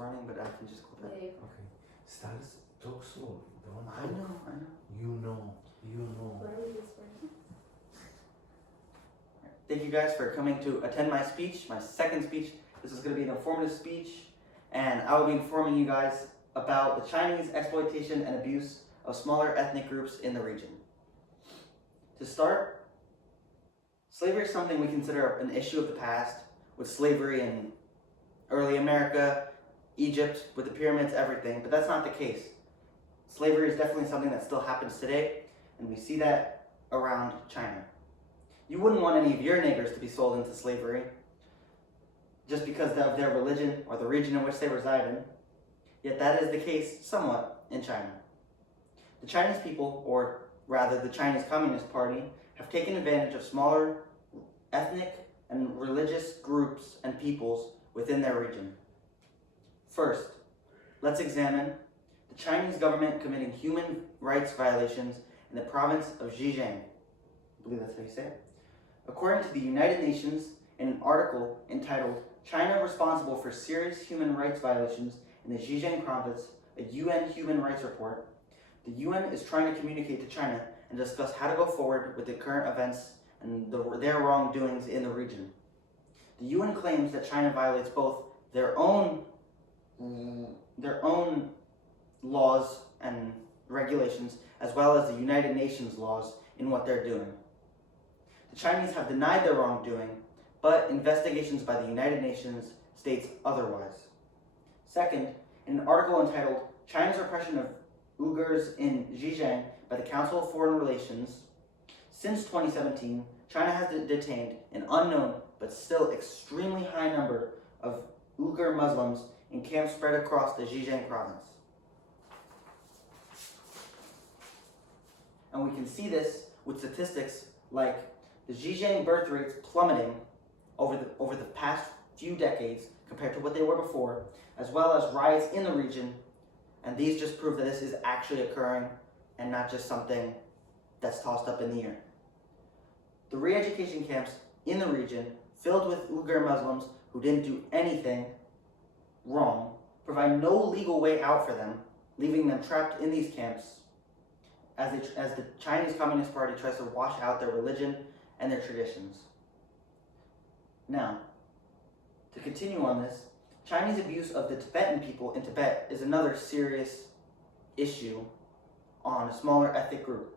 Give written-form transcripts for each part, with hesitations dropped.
running, but I can just go back. Yeah. Okay. Talk slowly. Don't I know. You know. What are we just running? Thank you guys for coming to attend my speech, my second speech. This is going to be an informative speech, and I will be informing you guys about the Chinese exploitation and abuse of smaller ethnic groups in the region. To start, slavery is something we consider an issue of the past, with slavery in early America, Egypt, with the pyramids, everything, but that's not the case. Slavery is definitely something that still happens today, and we see that around China. You wouldn't want any of your neighbors to be sold into slavery just because of their religion or the region in which they reside in, yet that is the case somewhat in China. The Chinese people, or rather the Chinese Communist Party, have taken advantage of smaller ethnic and religious groups and peoples within their region. First, let's examine the Chinese government committing human rights violations in the province of Xinjiang. I believe that's how you say it. According to the United Nations, in an article entitled "China Responsible for Serious Human Rights Violations in the Xinjiang Province, a UN Human Rights Report," the UN is trying to communicate to China and discuss how to go forward with the current events and their wrongdoings in the region. The UN claims that China violates both their own laws and regulations, as well as the United Nations laws in what they're doing. The Chinese have denied their wrongdoing, but investigations by the United Nations states otherwise. Second, in an article entitled "China's Repression of Uyghurs in Xinjiang" by the Council of Foreign Relations, since 2017, China has detained an unknown but still extremely high number of Uyghur Muslims in camps spread across the Xinjiang province. And we can see this with statistics like the Xinjiang birth rates plummeting over the past few decades compared to what they were before, as well as riots in the region, and these just prove that this is actually occurring and not just something that's tossed up in the air. The re-education camps in the region, filled with Uyghur Muslims who didn't do anything wrong, provide no legal way out for them, leaving them trapped in these camps as the Chinese Communist Party tries to wash out their religion and their traditions. Now, to continue on this, Chinese abuse of the Tibetan people in Tibet is another serious issue on a smaller ethnic group.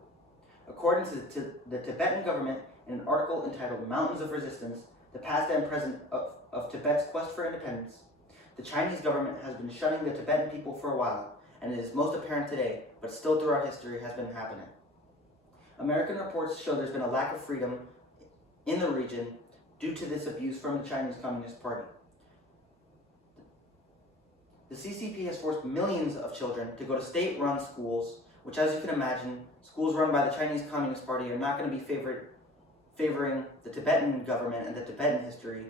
According to the Tibetan government, in an article entitled "Mountains of Resistance, the Past and Present of Tibet's Quest for Independence," the Chinese government has been shunning the Tibetan people for a while, and it is most apparent today, but still throughout history has been happening. American reports show there's been a lack of freedom in the region due to this abuse from the Chinese Communist Party. The CCP has forced millions of children to go to state-run schools, which, as you can imagine, schools run by the Chinese Communist Party are not going to be favoring the Tibetan government and the Tibetan history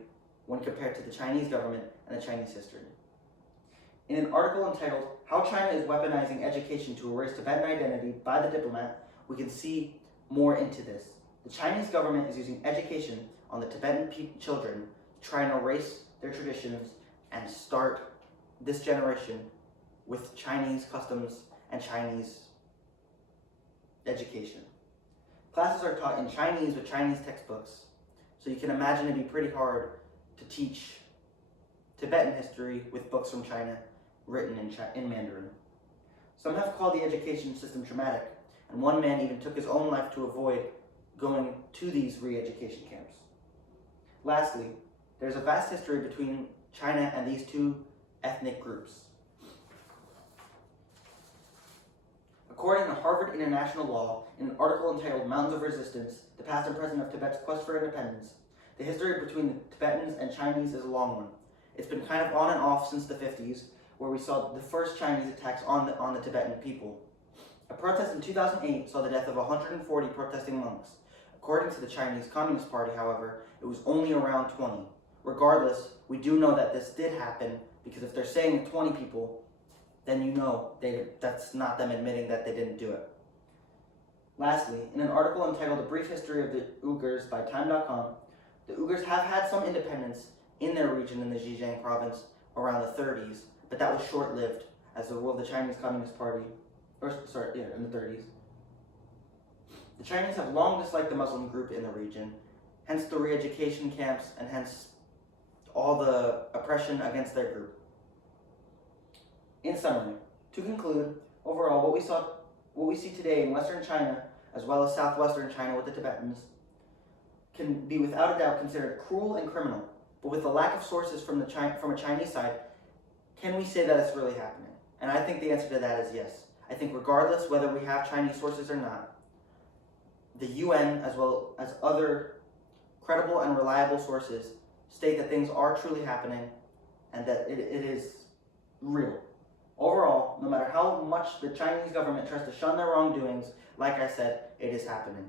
when compared to the Chinese government and the Chinese history. In an article entitled "How China is Weaponizing Education to Erase Tibetan Identity" by The Diplomat, we can see more into this. The Chinese government is using education on the Tibetan children to try and erase their traditions and start this generation with Chinese customs and Chinese education. Classes are taught in Chinese with Chinese textbooks, so you can imagine it'd be pretty hard to teach Tibetan history with books from China written in Mandarin. Some have called the education system traumatic, and one man even took his own life to avoid going to these re-education camps. Lastly, there's a vast history between China and these two ethnic groups. According to Harvard International Law, in an article entitled "Mountains of Resistance, the Past and Present of Tibet's Quest for Independence," the history between the Tibetans and Chinese is a long one. It's been kind of on and off since the 50s, where we saw the first Chinese attacks on the Tibetan people. A protest in 2008 saw the death of 140 protesting monks. According to the Chinese Communist Party, however, it was only around 20. Regardless, we do know that this did happen, because if they're saying 20 people, then you know that's not them admitting that they didn't do it. Lastly, in an article entitled "A Brief History of the Uyghurs" by Time.com, the Uyghurs have had some independence in their region in the Xinjiang province around the 30s, but that was short-lived as the rule of the Chinese Communist Party, in the 30s. The Chinese have long disliked the Muslim group in the region, hence the re-education camps and hence all the oppression against their group. In summary, to conclude, overall, what we see today in Western China, as well as Southwestern China with the Tibetans, can be without a doubt considered cruel and criminal. But with the lack of sources from a Chinese side, can we say that it's really happening? And I think the answer to that is yes. I think regardless whether we have Chinese sources or not, the UN, as well as other credible and reliable sources, state that things are truly happening and that it is real. Overall, no matter how much the Chinese government tries to shun their wrongdoings, like I said, it is happening.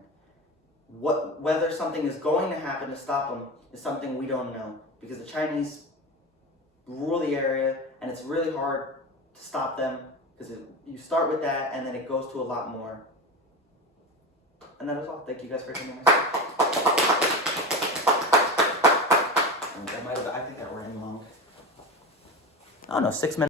Whether something is going to happen to stop them is something we don't know, because the Chinese rule the area and it's really hard to stop them, because you start with that and then it goes to a lot more. And that is all. Thank you guys for attending my speech. I think that ran long. Oh no, 6 minutes.